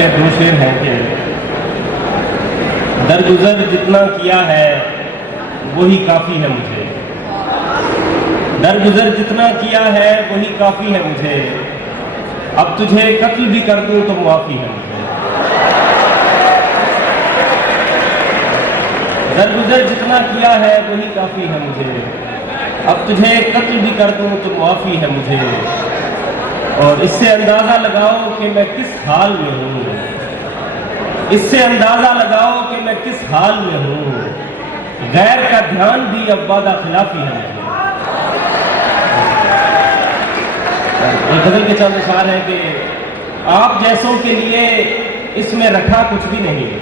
میں دو شعر ہیں کہ درگزر جتنا کیا ہے وہی کافی ہے مجھے، درگزر جتنا کیا ہے وہی کافی ہے مجھے، اب تجھے قتل بھی کر دوں تو معافی ہے مجھے۔ درگزر جتنا کیا ہے وہی کافی ہے مجھے، اب تجھے قتل بھی کر دوں تو معافی ہے مجھے، اور اس سے اندازہ لگاؤ کہ میں کس حال میں ہوں، اس سے اندازہ لگاؤ کہ میں کس حال میں ہوں، غیر کا دھیان بھی اب وعدہ خلافی ہے مجھے۔ ایک غزل کے چند اشعار ہیں کہ آپ جیسوں کے لیے اس میں رکھا کچھ بھی نہیں،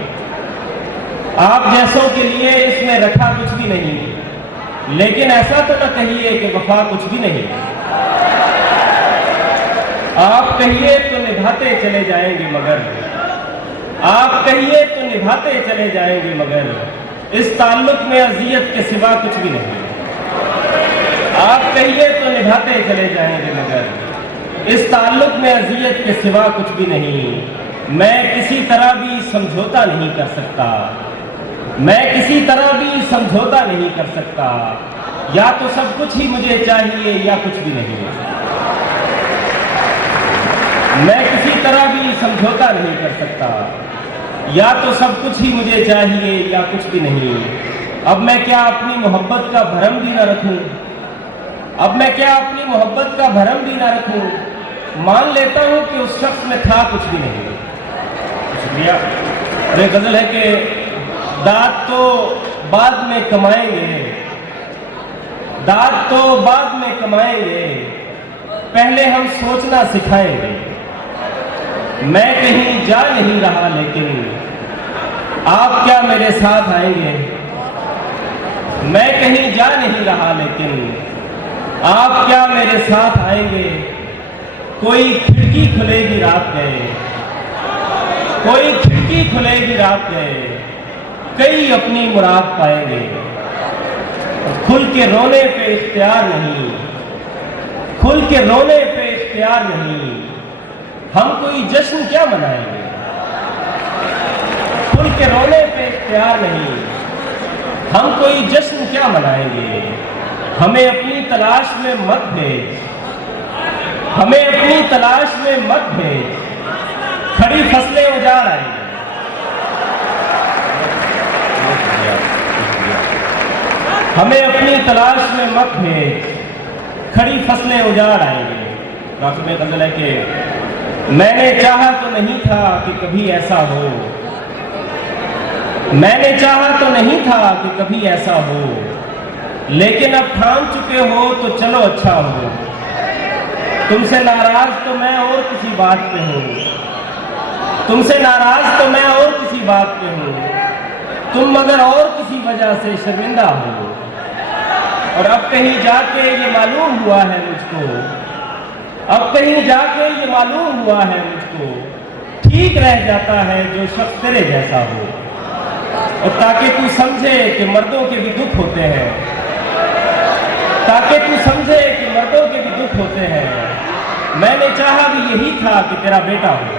آپ جیسوں کے لیے اس میں رکھا کچھ بھی نہیں، لیکن ایسا تو نہ کہیے کہ وفا کچھ بھی نہیں، آپ کہیے تو نبھاتے چلے جائیں گے مگر، آپ کہیے تو نبھاتے چلے جائیں گے مگر، اس تعلق میں اذیت کے سوا کچھ بھی نہیں، آپ کہیے تو نبھاتے چلے جائیں گے مگر، اس تعلق میں اذیت کے سوا کچھ بھی نہیں، میں کسی طرح بھی سمجھوتا نہیں کر سکتا، میں کسی طرح بھی سمجھوتا نہیں کر سکتا، یا تو سب کچھ ہی مجھے چاہیے یا کچھ بھی نہیں، میں کسی طرح بھی سمجھوتا نہیں کر سکتا، یا تو سب کچھ ہی مجھے چاہیے یا کچھ بھی نہیں، اب میں کیا اپنی محبت کا بھرم بھی نہ رکھوں، اب میں کیا اپنی محبت کا بھرم بھی نہ رکھوں، مان لیتا ہوں کہ اس شخص میں تھا کچھ بھی نہیں۔ شکریہ۔ اور ایک غزل ہے کہ داد تو بعد میں کمائیں گے، داد تو بعد میں کمائیں گے، پہلے ہم سوچنا سکھائیں گے، میں کہیں جا نہیں رہا لیکن آپ کیا میرے ساتھ آئیں گے، میں کہیں جا نہیں رہا لیکن آپ کیا میرے ساتھ آئیں گے، کوئی کھڑکی کھلے گی رات گئے، کوئی کھڑکی کھلے گی رات گئے، کئی اپنی مراد پائیں گے، کھل کے رونے پہ اختیار نہیں، کھل کے رونے پہ اختیار نہیں، ہم کوئی جشن کیا منائیں گے، کھل کے رونے پہ اختیار نہیں، ہم کوئی جشن کیا منائیں گے، ہمیں اپنی تلاش میں مت بھیج، ہمیں اپنی تلاش میں مت بھیج، کھڑی فصلیں اجاڑ آئیں گے۔ ہمیں اپنی تلاش میں مت بھیج، کھڑی فصلیں اجاڑ آئیں گے۔ آخر میں غزل ہے کہ میں نے چاہا تو نہیں تھا کہ کبھی ایسا ہو، میں نے چاہا تو نہیں تھا کہ کبھی ایسا ہو، لیکن اب ٹھان چکے ہو تو چلو اچھا ہو، تم سے ناراض تو میں اور کسی بات پہ ہوں، تم سے ناراض تو میں اور کسی بات پہ ہوں، تم مگر اور کسی وجہ سے شرمندہ ہو، اور اب کہیں جا کے یہ معلوم ہوا ہے مجھ کو، اب کہیں جا کے یہ معلوم ہوا ہے مجھ کو، ٹھیک رہ جاتا ہے جو شخص تیرے جیسا ہو، اور تاکہ تو سمجھے کہ مردوں کے بھی دکھ ہوتے ہیں، تاکہ تو سمجھے کہ مردوں کے بھی دکھ ہوتے ہیں، میں نے چاہا بھی یہی تھا کہ تیرا بیٹا ہو۔